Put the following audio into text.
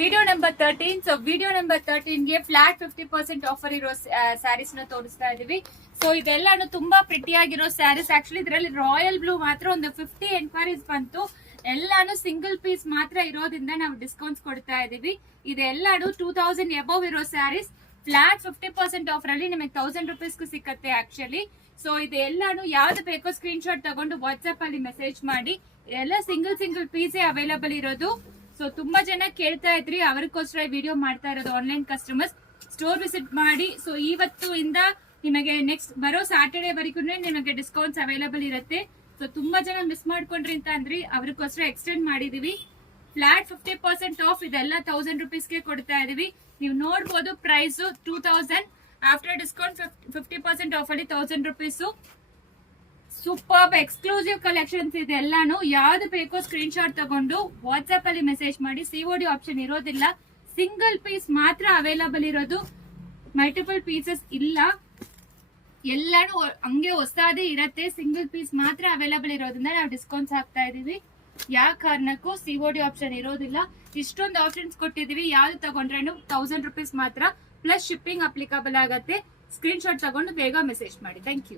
Video number 13. So video number 13ಗೆ flat 50% offer ಇರೋ ಸ್ಯಾರೀಸ್ ನ ತೋರಿಸ್ತಾ ಇದೀವಿ. ಸೊ ಇದೆಲ್ಲಾನು ತುಂಬಾ ಪ್ರಿಟಿ ಆಗಿರೋ ಸ್ಯಾರೀಸ್. ಆಕ್ಚುಲಿ ಇದರಲ್ಲಿ ರಾಯಲ್ ಬ್ಲೂ ಮಾತ್ರ ಒಂದು 50 ಎನ್ಕ್ವೈರೀಸ್ ಬಂತು. ಎಲ್ಲಾನು ಸಿಂಗಲ್ ಪೀಸ್ ಮಾತ್ರ ಇರೋದ್ರಿಂದ ನಾವು ಡಿಸ್ಕೌಂಟ್ಸ್ ಕೊಡ್ತಾ ಇದೀವಿ. ಇದೆಲ್ಲಾನು 2000 ಎಬವ್ ಇರೋ ಸ್ಯಾರೀಸ್ ಫ್ಲಾಟ್ 50% ಆಫರ್ ಅಲ್ಲಿ ನಿಮಗೆ 1000 ರುಪೀಸ್ಗೂ ಸಿಕ್ಕತ್ತೆ ಆಕ್ಚುಲಿ. ಸೊ ಇದೆಲ್ಲಾನು ಯಾವ್ದು ಬೇಕೋ ಸ್ಕ್ರೀನ್ ಶಾಟ್ ತಗೊಂಡು ವಾಟ್ಸ್ಆಪ್ ಅಲ್ಲಿ ಮೆಸೇಜ್ ಮಾಡಿ. ಎಲ್ಲ ಸಿಂಗಲ್ ಪೀಸೇ ಅವೈಲಬಲ್ ಇರೋದು. ಸೊ ತುಂಬಾ ಜನ ಕೇಳ್ತಾ ಇದ್ರಿ, ಅವರಿಗೋಸ್ಕರ ವಿಡಿಯೋ ಮಾಡ್ತಾ ಇರೋದು. ಆನ್ಲೈನ್ ಕಸ್ಟಮರ್ಸ್ ಸ್ಟೋರ್ ವಿಸಿಟ್ ಮಾಡಿ. ಸೊ ಇವತ್ತು ಇಂದ ನಿಮಗೆ ನೆಕ್ಸ್ಟ್ ಬರೋ ಸ್ಯಾಟರ್ಡೇ ವರೆಗೂ ನಿಮಗೆ ಡಿಸ್ಕೌಂಟ್ಸ್ ಅವೈಲಬಲ್ ಇರುತ್ತೆ. ಸೊ ತುಂಬಾ ಜನ ಮಿಸ್ ಮಾಡ್ಕೊಂಡ್ರಿ ಅಂತ ಅಂದ್ರಿ, ಅವರಿಗೋಸ್ಕರ ಎಕ್ಸ್ಟೆಂಡ್ ಮಾಡಿದೀವಿ. ಫ್ಲಾಟ್ 50% ಆಫ್ ಇದೆಲ್ಲ 1000 ರುಪೀಸ್ಗೆ ಕೊಡ್ತಾ ಇದೀವಿ. ನೀವು ನೋಡ್ಬೋದು ಪ್ರೈಸ್ 2000 ಆಫ್ಟರ್ ಡಿಸ್ಕೌಂಟ್ 50% ಆಫ್ ಅಲ್ಲಿ 1000 ರುಪೀಸ್. ಸೂಪರ್ ಎಕ್ಸ್ಕ್ಲೂಸಿವ್ ಕಲೆಕ್ಷನ್ಸ್ ಇದೆ ಎಲ್ಲಾನು. ಯಾವ್ದು ಬೇಕೋ ಸ್ಕ್ರೀನ್ ಶಾಟ್ ತಗೊಂಡು ವಾಟ್ಸ್ಆಪ್ ಅಲ್ಲಿ ಮೆಸೇಜ್ ಮಾಡಿ. ಸಿಒಡಿ ಆಪ್ಷನ್ ಇರೋದಿಲ್ಲ, ಸಿಂಗಲ್ ಪೀಸ್ ಮಾತ್ರ ಅವೈಲಬಲ್ ಇರೋದು, ಮಲ್ಟಿಪಲ್ ಪೀಸಸ್ ಇಲ್ಲ. ಎಲ್ಲಾನು ಹಂಗೆ ಹೊಸದೇ ಇರತ್ತೆ, ಸಿಂಗಲ್ ಪೀಸ್ ಮಾತ್ರ ಅವೈಲಬಲ್ ಇರೋದ್ರಿಂದ ನಾವು ಡಿಸ್ಕೌಂಟ್ಸ್ ಹಾಕ್ತಾ ಇದೀವಿ. ಯಾವ ಕಾರಣಕ್ಕೂ ಸಿಒಡಿ ಆಪ್ಷನ್ ಇರೋದಿಲ್ಲ. ಇಷ್ಟೊಂದು ಆಪ್ಷನ್ಸ್ ಕೊಟ್ಟಿದೀವಿ, ಯಾವ್ದು ತಗೊಂಡ್ರೆ 1000 ರುಪೀಸ್ ಮಾತ್ರ ಪ್ಲಸ್ ಶಿಪ್ಪಿಂಗ್ ಅಪ್ಲಿಕಬಲ್ ಆಗತ್ತೆ. ಸ್ಕ್ರೀನ್ ಶಾಟ್ ತಗೊಂಡು ಬೇಗ ಮೆಸೇಜ್ ಮಾಡಿ. Thank you.